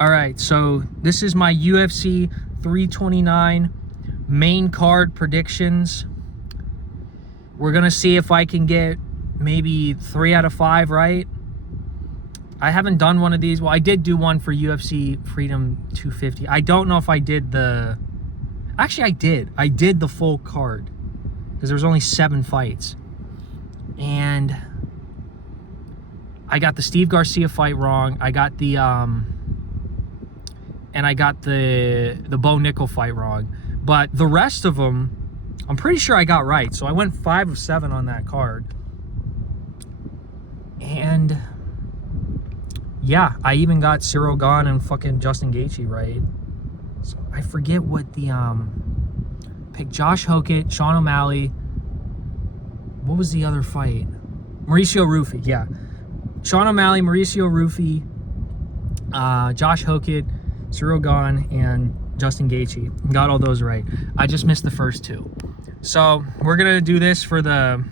All right, so this is my UFC 329 main card predictions. We're gonna see if I can get maybe 3 out of 5 right. I haven't done one of these. Well, I did do one for UFC Freedom 250. I don't know if I did the... Actually, I did. I did the full card because there was only 7 fights. And I got the Steve Garcia fight wrong. I got the and I got the Bo Nickel fight wrong. But the rest of them, I'm pretty sure I got right. So I went 5 of 7 on that card. And yeah, I even got Cyril Gane and fucking Justin Gaethje right. So I forget what the picked Josh Hokett, Sean O'Malley. What was the other fight? Mauricio Rufy, yeah. Sean O'Malley, Mauricio Rufy, Josh Hokett, Cyril Gane, and Justin Gaethje. Got all those right. I just missed the first 2. So we're going to do this for the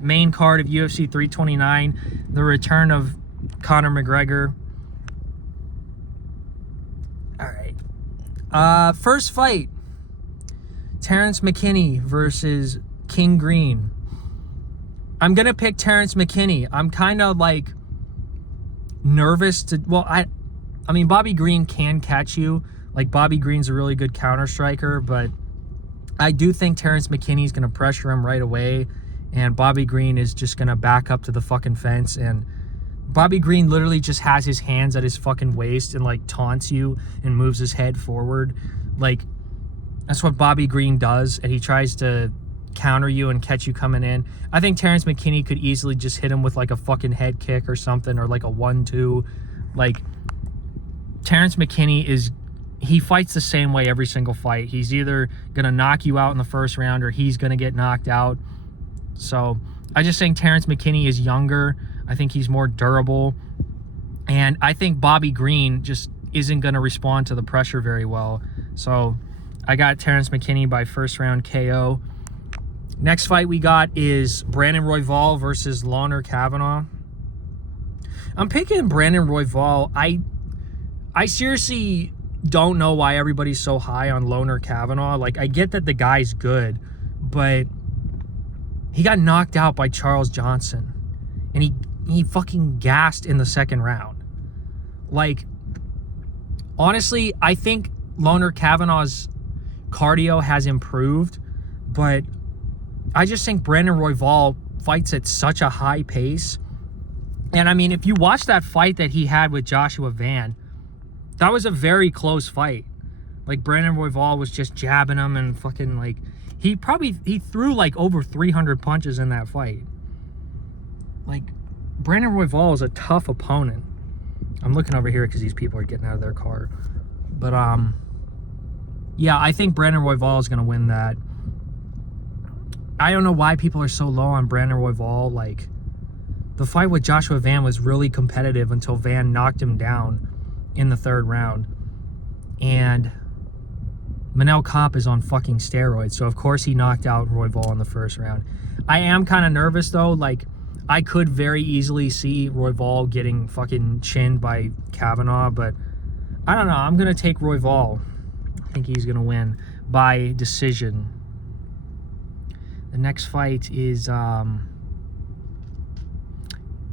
main card of UFC 329, the return of Conor McGregor. All right. First fight, Terrence McKinney versus King Green. I'm going to pick Terrence McKinney. I'm kind of like nervous to... Well, I mean, Bobby Green can catch you. Like, Bobby Green's a really good counter striker, but I do think Terrence McKinney's going to pressure him right away, and Bobby Green is just going to back up to the fucking fence, and Bobby Green literally just has his hands at his fucking waist and, like, taunts you and moves his head forward. Like, that's what Bobby Green does, and he tries to counter you and catch you coming in. I think Terrence McKinney could easily just hit him with, like, a fucking head kick or something, or, like, a 1-2. Like, Terrence McKinney he fights the same way every single fight. He's either going to knock you out in the first round or he's going to get knocked out. So I just think Terrence McKinney is younger. I think he's more durable. And I think Bobby Green just isn't going to respond to the pressure very well. So I got Terrence McKinney by first round KO. Next fight we got is Brandon Royval versus Loner Kavanagh. I'm picking Brandon Royval. I seriously don't know why everybody's so high on Loner Kavanagh. Like, I get that the guy's good, but he got knocked out by Charles Johnson, and he fucking gassed in the second round. Like, honestly, I think Loner Kavanagh's cardio has improved, but I just think Brandon Royval fights at such a high pace. And I mean, if you watch that fight that he had with Joshua Van, that was a very close fight. Like, Brandon Royval was just jabbing him and fucking, like, he threw like over 300 punches in that fight. Like, Brandon Royval is a tough opponent. I'm looking over here because these people are getting out of their car. But yeah, I think Brandon Royval is going to win that. I don't know why people are so low on Brandon Royval. Like, the fight with Joshua Van was really competitive until Van knocked him down in the third round. And Manel Kape is on fucking steroids, so of course he knocked out Royval in the first round. I am kind of nervous though. Like, I could very easily see Royval getting fucking chinned by Kavanagh, but I don't know. I'm gonna take Royval. I think he's gonna win by decision. The next fight is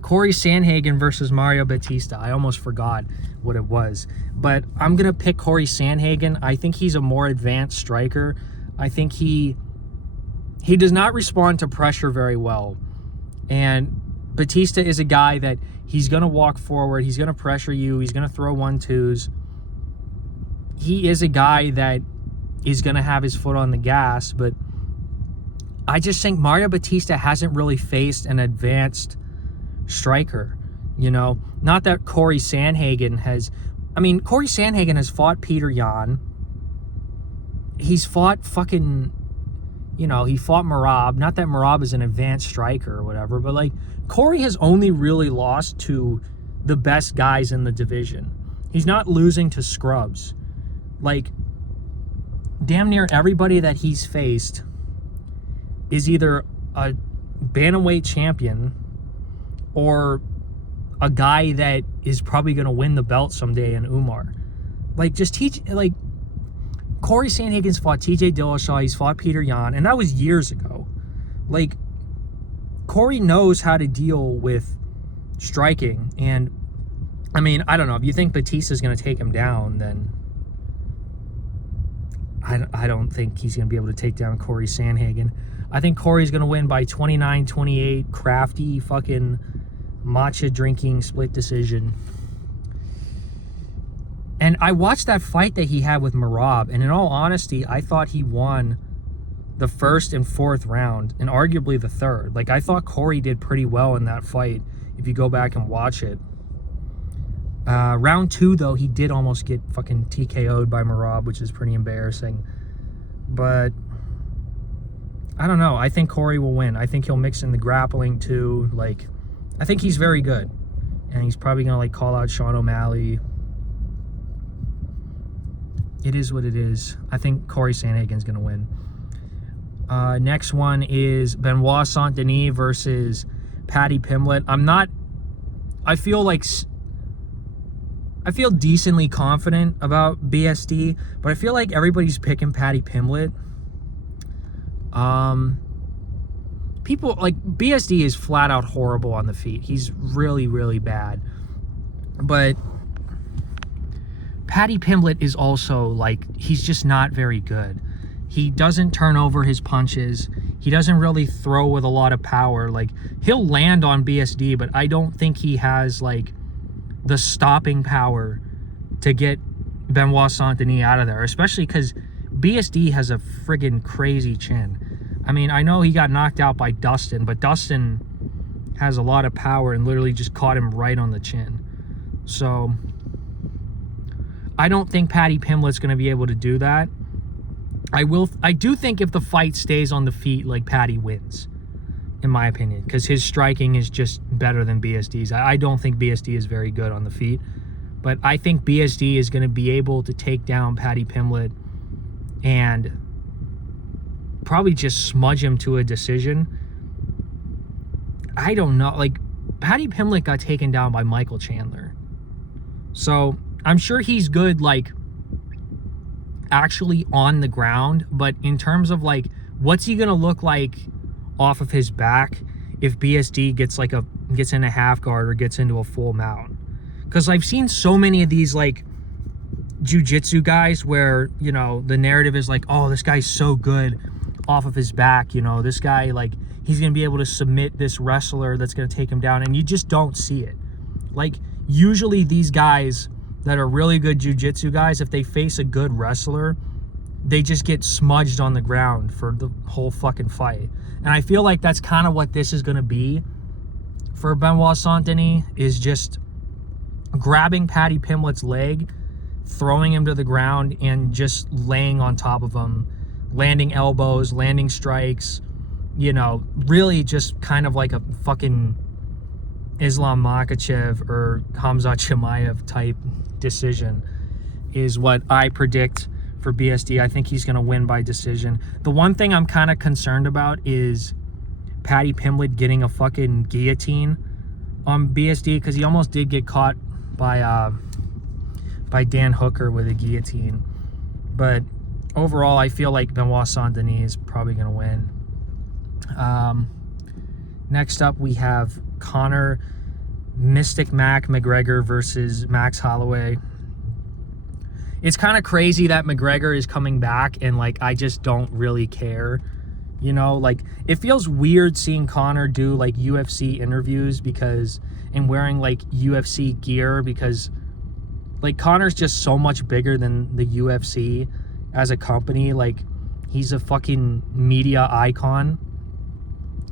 Corey Sandhagen versus Mario Batista. I almost forgot what it was, but I'm gonna pick Corey Sandhagen. I think he's a more advanced striker. I think he does not respond to pressure very well, and Batista is a guy that he's gonna walk forward, he's gonna pressure you, he's gonna throw 1-2s. He is a guy that is gonna have his foot on the gas, but I just think Mario Batista hasn't really faced an advanced striker, you know. Not that Corey Sandhagen has. I mean, Corey Sandhagen has fought Peter Yan. He's fought fucking, you know, he fought Merab. Not that Merab is an advanced striker or whatever, but like, Corey has only really lost to the best guys in the division. He's not losing to scrubs. Like, damn near everybody that he's faced is either a bantamweight champion or a guy that is probably going to win the belt someday in Umar. like, just teach, like, Corey Sandhagen's fought TJ Dillashaw, he's fought Peter Yan, and that was years ago. Like, Corey knows how to deal with striking, and I mean, I don't know, if you think Batista's going to take him down, then I don't think he's going to be able to take down Corey Sandhagen. I think Corey's going to win by 29-28, crafty fucking matcha drinking split decision. And I watched that fight that he had with Merab, and in all honesty, I thought he won the first and fourth round, and arguably the third. Like, I thought Corey did pretty well in that fight, if you go back and watch it. Round 2, though, he did almost get fucking TKO'd by Merab, which is pretty embarrassing. But I don't know. I think Corey will win. I think he'll mix in the grappling, too. Like, I think he's very good. And he's probably going to, like, call out Sean O'Malley. It is what it is. I think Corey Sandhagen's going to win. Next one is Benoit Saint-Denis versus Paddy Pimblett. I feel decently confident about BSD, but I feel like everybody's picking Paddy Pimblett. People, like, BSD is flat out horrible on the feet. He's really, really bad. But Paddy Pimblett is also, like, he's just not very good. He doesn't turn over his punches. He doesn't really throw with a lot of power. Like, he'll land on BSD, but I don't think he has, like, the stopping power to get Benoit Saint-Denis out of there, especially because BSD has a friggin' crazy chin. I mean, I know he got knocked out by Dustin, but Dustin has a lot of power and literally just caught him right on the chin. So I don't think Paddy Pimblett's going to be able to do that. I do think if the fight stays on the feet, like, Paddy wins, in my opinion, because his striking is just better than BSD's. I don't think BSD is very good on the feet, but I think BSD is going to be able to take down Paddy Pimblett and probably just smudge him to a decision. I don't know. Like, Paddy Pimblett got taken down by Michael Chandler. So I'm sure he's good, like, actually on the ground, but in terms of, like, what's he going to look like off of his back if BSD gets in a half guard or gets into a full mount? Because I've seen so many of these, like, jiu-jitsu guys where, you know, the narrative is like, oh, this guy's so good off of his back, you know, this guy, like, he's gonna be able to submit this wrestler that's gonna take him down, and you just don't see it. Like, usually these guys that are really good jiu-jitsu guys, if they face a good wrestler, they just get smudged on the ground for the whole fucking fight. And I feel like that's kind of what this is going to be for Benoit Saint-Denis, is just grabbing Paddy Pimblett's leg, throwing him to the ground, and just laying on top of him, landing elbows, landing strikes, you know, really just kind of like a fucking Islam Makhachev or Khamzat Chimaev type decision is what I predict for BSD. I think he's going to win by decision. The one thing I'm kind of concerned about is Paddy Pimblett getting a fucking guillotine on BSD, because he almost did get caught by Dan Hooker with a guillotine. But overall, I feel like Benoit Saint-Denis is probably going to win. Next up, we have Conor Mystic Mac McGregor versus Max Holloway. It's kind of crazy that McGregor is coming back, and, like, I just don't really care. You know, like, it feels weird seeing Conor do, like, UFC interviews and wearing, like, UFC gear, because, like, Conor's just so much bigger than the UFC as a company. Like, he's a fucking media icon.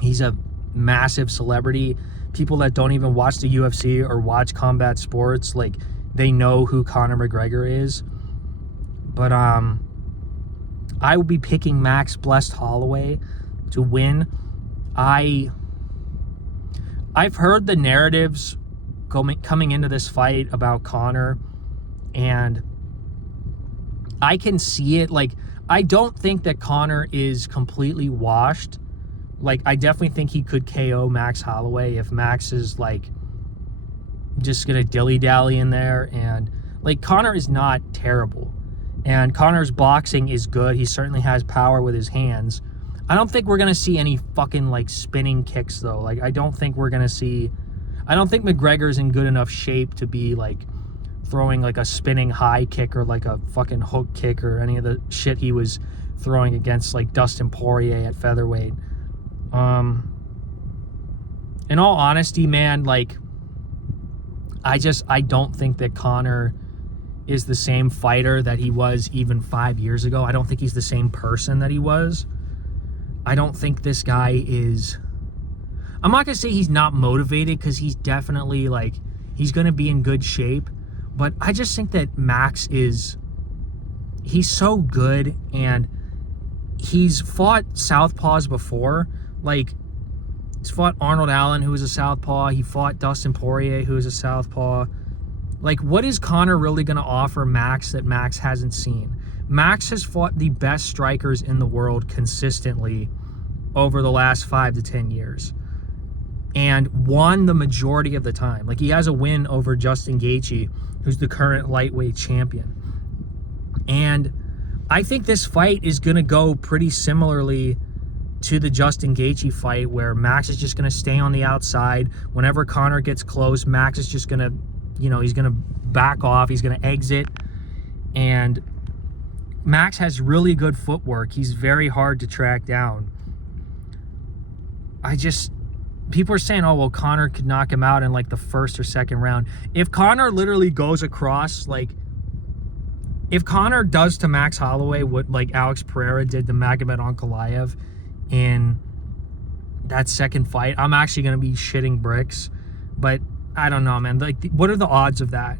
He's a massive celebrity. People that don't even watch the UFC or watch combat sports, like, they know who Conor McGregor is. But I will be picking Max Blessed Holloway to win. I've heard the narratives coming into this fight about Conor, and I can see it. Like, I don't think that Conor is completely washed. Like, I definitely think he could KO Max Holloway if Max is, like, just gonna dilly-dally in there. And, Like, Conor is not terrible. And Conor's boxing is good. He certainly has power with his hands. I don't think we're going to see any fucking, like, spinning kicks, though. Like, I don't think McGregor's in good enough shape to be, like, throwing, like, a spinning high kick or, like, a fucking hook kick or any of the shit he was throwing against, like, Dustin Poirier at featherweight. In all honesty, man, like, I don't think that Conor is the same fighter that he was even 5 years ago. I don't think he's the same person that he was. I don't think this guy is... I'm not going to say he's not motivated, because he's definitely, like, he's going to be in good shape. But I just think that Max is... He's so good, and he's fought southpaws before. Like, he's fought Arnold Allen, who was a southpaw. He fought Dustin Poirier, who was a southpaw. Like, what is Conor really going to offer Max that Max hasn't seen? Max has fought the best strikers in the world consistently over the last 5 to 10 years and won the majority of the time. Like, he has a win over Justin Gaethje, who's the current lightweight champion. And I think this fight is going to go pretty similarly to the Justin Gaethje fight, where Max is just going to stay on the outside. Whenever Conor gets close, Max is just going to, he's going to back off. He's going to exit. And Max has really good footwork. He's very hard to track down. People are saying, oh, well, Conor could knock him out in, like, the first or second round. If Conor literally goes across, like, if Conor does to Max Holloway what, like, Alex Pereira did to Magomed Ankalaev in that second fight, I'm actually going to be shitting bricks. But I don't know, man. Like, what are the odds of that?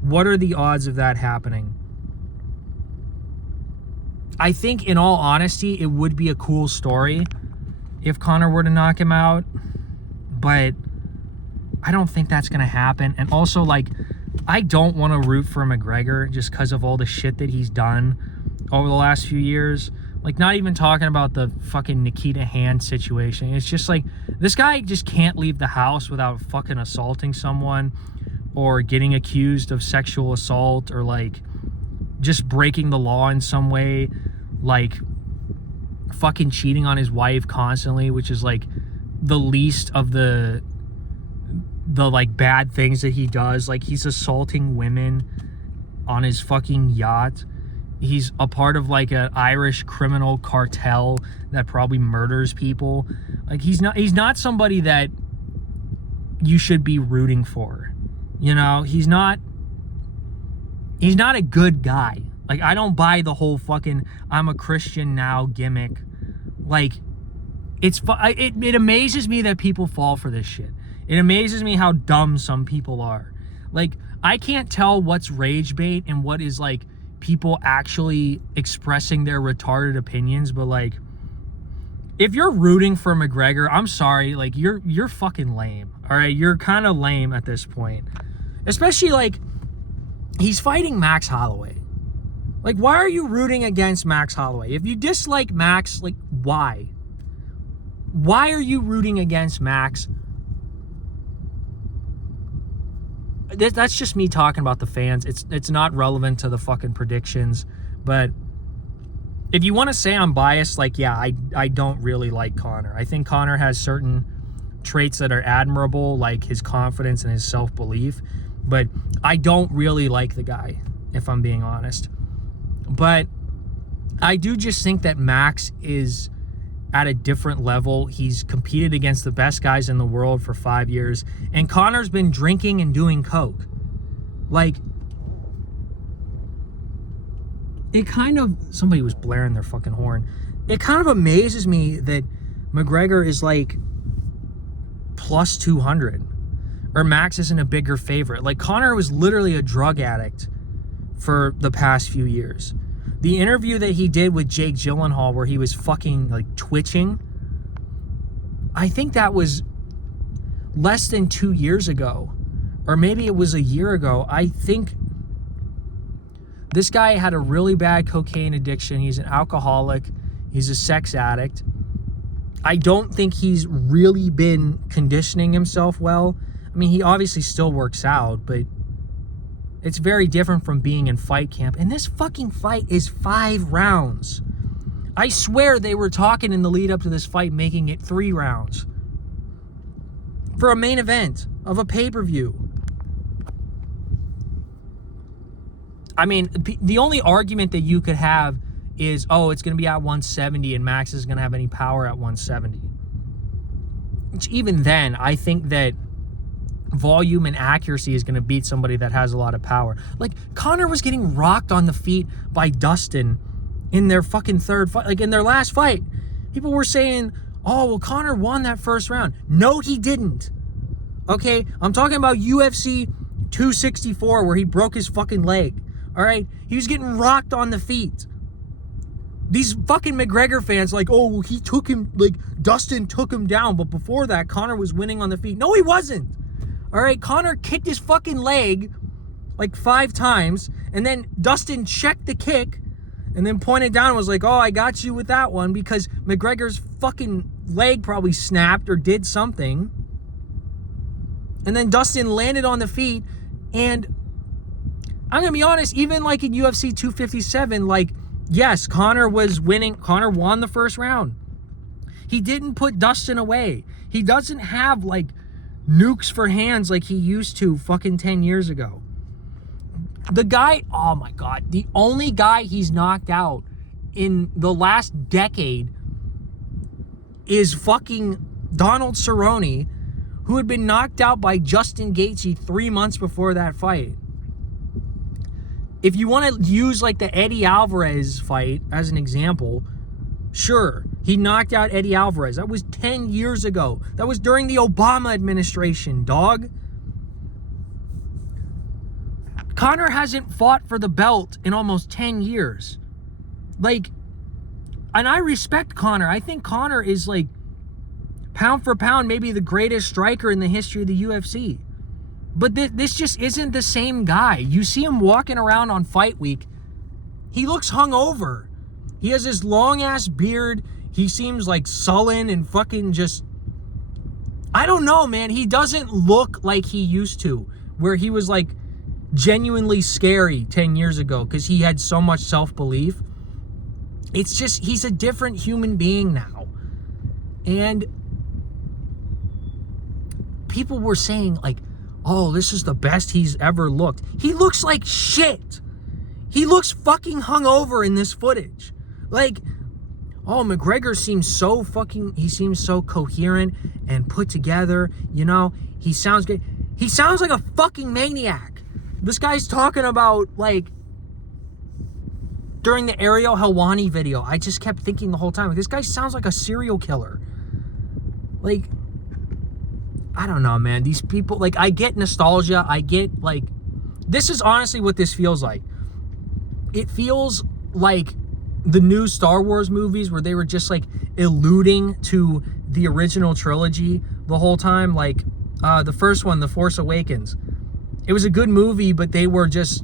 What are the odds of that happening? I think, in all honesty, it would be a cool story if Conor were to knock him out. But I don't think that's going to happen. And also, like, I don't want to root for McGregor just because of all the shit that he's done over the last few years. Like, not even talking about the fucking Nikita Hand situation. It's just like, this guy just can't leave the house without fucking assaulting someone or getting accused of sexual assault or, like, just breaking the law in some way, like fucking cheating on his wife constantly, which is, like, the least of the like bad things that he does. Like, he's assaulting women on his fucking yacht. He's a part of, like, an Irish criminal cartel that probably murders people. Like, he's not somebody that you should be rooting for. He's not a good guy. Like, I don't buy the whole fucking I'm a Christian now gimmick. Like, it amazes me that people fall for this shit. It amazes me how dumb some people are. Like, I can't tell what's rage bait and what is, like, people actually expressing their retarded opinions, but, like, if you're rooting for McGregor, I'm sorry, like, you're fucking lame. All right, you're kind of lame at this point. Especially, like, he's fighting Max Holloway. Like, why are you rooting against Max Holloway? If you dislike Max, like, why? Why are you rooting against Max? That's just me talking about the fans. It's not relevant to the fucking predictions. But if you want to say I'm biased, like, yeah, I don't really like Conor. I think Conor has certain traits that are admirable, like his confidence and his self-belief. But I don't really like the guy, if I'm being honest. But I do just think that Max is at a different level. He's competed against the best guys in the world for 5 years. And Conor's been drinking and doing coke. Like, it kind of... Somebody was blaring their fucking horn. It kind of amazes me that McGregor is, like, plus 200. Or Max isn't a bigger favorite. Like, Conor was literally a drug addict for the past few years. The interview that he did with Jake Gyllenhaal where he was fucking, like, twitching, I think that was less than 2 years ago. Or maybe it was a year ago. I think this guy had a really bad cocaine addiction. He's an alcoholic. He's a sex addict. I don't think he's really been conditioning himself well. I mean, he obviously still works out, but It's very different from being in fight camp. And this fucking fight is 5 rounds. I swear they were talking in the lead up to this fight, making it 3 rounds. For a main event of a pay-per-view. I mean, the only argument that you could have is, oh, it's going to be at 170 and Max isn't going to have any power at 170. Which even then, I think that volume and accuracy is going to beat somebody that has a lot of power. Like, Conor was getting rocked on the feet by Dustin in their fucking third fight. Like, in their last fight, people were saying, oh, well, Conor won that first round. No, he didn't. Okay? I'm talking about UFC 264 where he broke his fucking leg. All right? He was getting rocked on the feet. These fucking McGregor fans like, oh, well, he took him, like, Dustin took him down. But before that, Conor was winning on the feet. No, he wasn't. All right? Conor kicked his fucking leg like 5 times. And then Dustin checked the kick and then pointed down and was like, oh, I got you with that one, because McGregor's fucking leg probably snapped or did something. And then Dustin landed on the feet. And I'm going to be honest, even like in UFC 257, like, yes, Conor was winning. Conor won the first round. He didn't put Dustin away. He doesn't have, like, nukes for hands like he used to fucking 10 years ago. The guy, oh my God, the only guy he's knocked out in the last decade is fucking Donald Cerrone, who had been knocked out by Justin Gaethje 3 months before that fight. If you want to use like the Eddie Alvarez fight as an example, sure, he knocked out Eddie Alvarez. That was 10 years ago. That was during the Obama administration, dog. Conor hasn't fought for the belt in almost 10 years. Like, and I respect Conor. I think Conor is, like, pound for pound, maybe the greatest striker in the history of the UFC. But this just isn't the same guy. You see him walking around on fight week. He looks hungover. He has this long-ass beard. He seems, like, sullen and fucking just... I don't know, man. He doesn't look like he used to, where he was, like, genuinely scary 10 years ago because he had so much self-belief. It's just, he's a different human being now. And people were saying, like, oh, this is the best he's ever looked. He looks like shit. He looks fucking hungover in this footage. Like, oh, McGregor seems so fucking, he seems so coherent and put together, you know? He sounds good. He sounds like a fucking maniac. This guy's talking about, like, during the Ariel Helwani video, I just kept thinking the whole time, like, this guy sounds like a serial killer. Like, I don't know, man. These people, like, I get nostalgia. I get, like, this is honestly what this feels like. It feels like the new Star Wars movies where they were just, like, alluding to the original trilogy the whole time. Like, the first one, The Force Awakens. It was a good movie, but they were just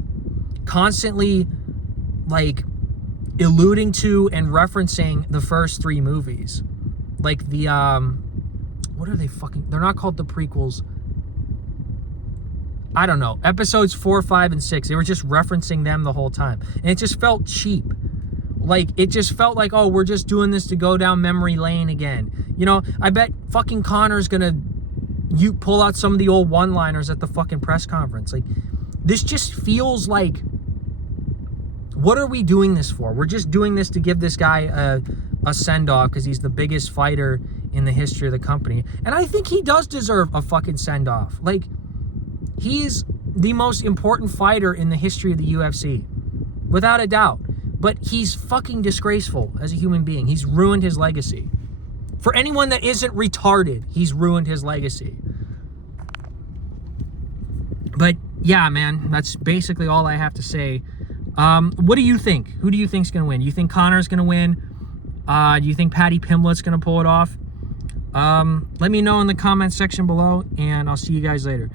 constantly, like, alluding to and referencing the first 3 movies. Like the, what are they fucking... They're not called the prequels. I don't know. Episodes 4, 5, and 6. They were just referencing them the whole time. And it just felt cheap. Like, it just felt like, oh, we're just doing this to go down memory lane again. You know, I bet fucking Conor's gonna... You pull out some of the old one-liners at the fucking press conference. Like, this just feels like, what are we doing this for? We're just doing this to give this guy a send-off because he's the biggest fighter in the history of the company. And I think he does deserve a fucking send-off. Like, he's the most important fighter in the history of the UFC. Without a doubt. But he's fucking disgraceful as a human being. He's ruined his legacy. For anyone that isn't retarded, he's ruined his legacy. But yeah, man, that's basically all I have to say. What do you think? Who do you think's going to win? You think Conor's going to win? Do you think Paddy Pimblett's going to pull it off? Let me know in the comment section below, and I'll see you guys later.